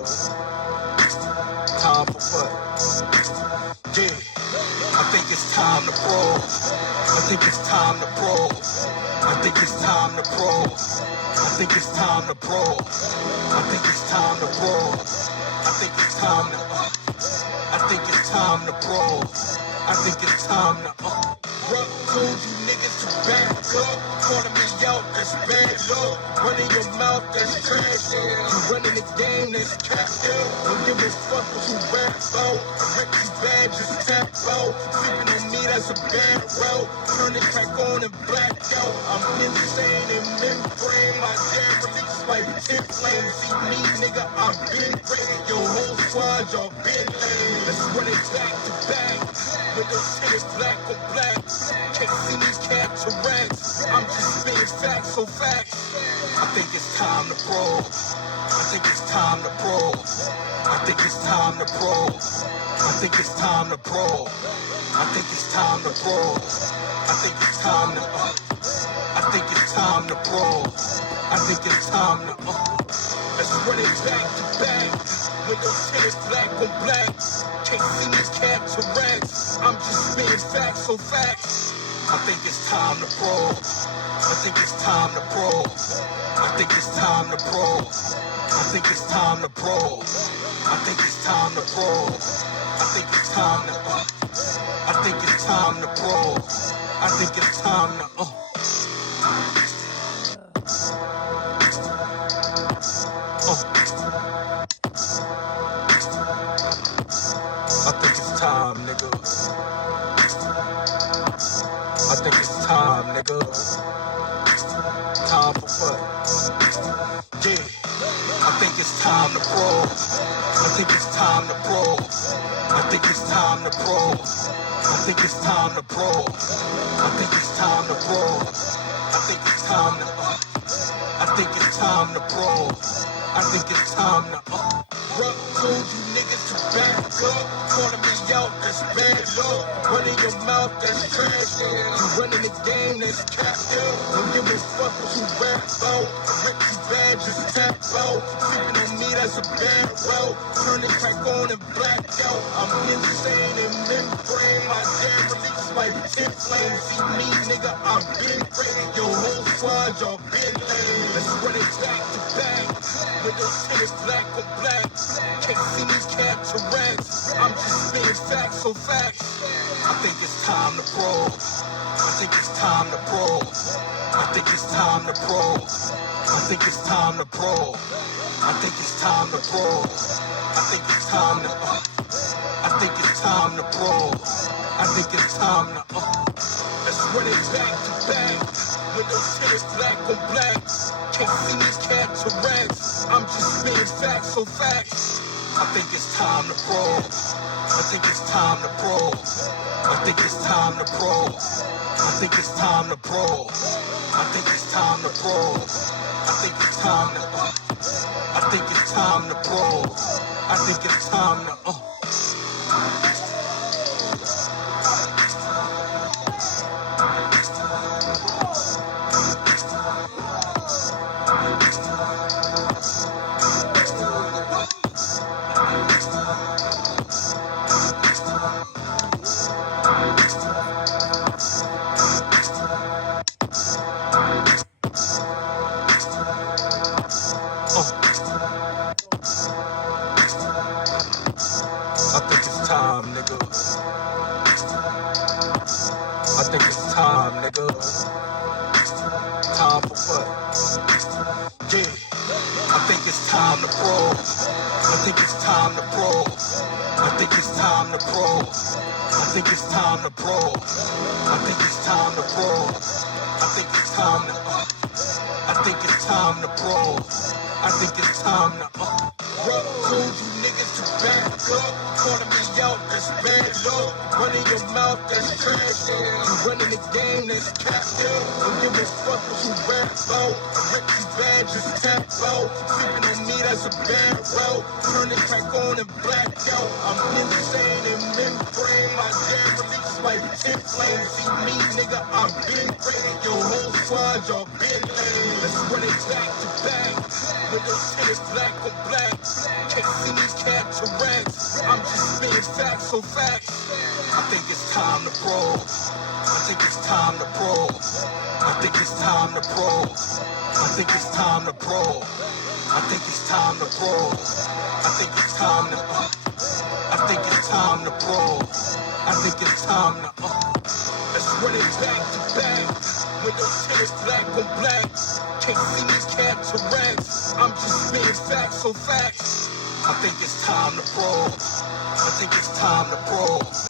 Time for what? Yeah, I think it's time to brawl. I think it's time to brawl. I think it's time to brawl. I think it's time to brawl. I think it's time to brawl. I think it's time to. I think it's time to brawl. I think it's time to. Told you niggas to back up. Calling me out, that's bad luck. Running your mouth, that's trash. You running the game, that's captive. Don't give a fuck what you rap about. I wreck you bad, just tap out. Sleeping on me, that's a bad route. Turn it back on and black out. I'm insane in membrane. My dad release like 10 flames. See me, nigga, I've been great. Your whole squad, y'all been lame. Let's run it back to back. Windows tinted black on black. Can't see me catch a rats. I'm just spitting facts, so facts. I think it's time to brawl. I think it's time to brawl. I think it's time to brawl. I think it's time to brawl. I think it's time to brawl. I think it's time to. I think it's time to brawl. I think it's time to. Let's run it back to back. Windows tinted black on black. Can't see me catch a rats. I'm just spitting facts, so facts. I think it's time to brawl. I think it's time to brawl. I think it's time to brawl. I think it's time to brawl. I think it's time to brawl. I think it's time to. I think it's time to brawl. I think it's time to. I think it's time, nigga. I think it's time, nigga. Time for what? Yeah, I think it's time to brawl. I think it's time to brawl. I think it's time to brawl. I think it's time to brawl. I think it's time to brawl. I think it's time to. I think it's time to brawl. I think it's time to. Told you niggas to back up. Calling me out, that's bad luck. Running your mouth, that's trash. You running the game, that's captive. Don't give a fuck what you rap about. I wreck you bad, just tap out. Sleeping on me, that's a bad route. Turn it back on and black out. I'm insane in membrane. My dad release like 10 flames. See me, nigga, I've been great. Your whole squad, y'all been lame. Let's run it back to back. Windows tinted black on black. Can't see me catch a rats. I'm just spitting facts, so facts. I think it's time to brawl. I think it's time to brawl. I think it's time to brawl. I think it's time to brawl. I think it's time to brawl. I think it's time to. I think it's time to brawl. I think it's time to. Let's run it back to back. Windows tinted black on black. Can't see me catch a rats. I'm just spitting facts, so facts. I think it's time to brawl. I think it's time to brawl. I think it's time to brawl. I think it's time to brawl. I think it's time to brawl. I think it's time to. I think it's time to brawl. I think it's time to. I think it's time, nigga. I think it's time, nigga. Time for what? Yeah, I think it's time to brawl. I think it's time to brawl. I think it's time to brawl. I think it's time to brawl. I think it's time to brawl. I think it's time to. I think it's time to brawl. I think it's time to. Told you niggas to back up. Calling me out, that's bad luck. Running your mouth, that's trash. You running the game, that's captive. Don't give a fuck what you rap about. I wreck you bad, just tap out. Sleeping on me, that's a bad route. Turn it back on and black out. I'm insane in membrane. My dad release like 10 flames. See me, nigga, I've been great. Your whole squad, y'all been lame. Let's run it back to back. Windows tinted black on black. Can't see me capture racks. I'm just spitting facts so facts. I think it's time to brawl. I think it's time to brawl. I think it's time to brawl. I think it's time to brawl. I think it's time to brawl. I think it's time to I think it's time to brawl. I think it's time to let's run it back to back. Windows tinted black on black. Can't see me capture racks. I'm just spitting facts so facts. I think it's time to brawl. I think it's time to brawl.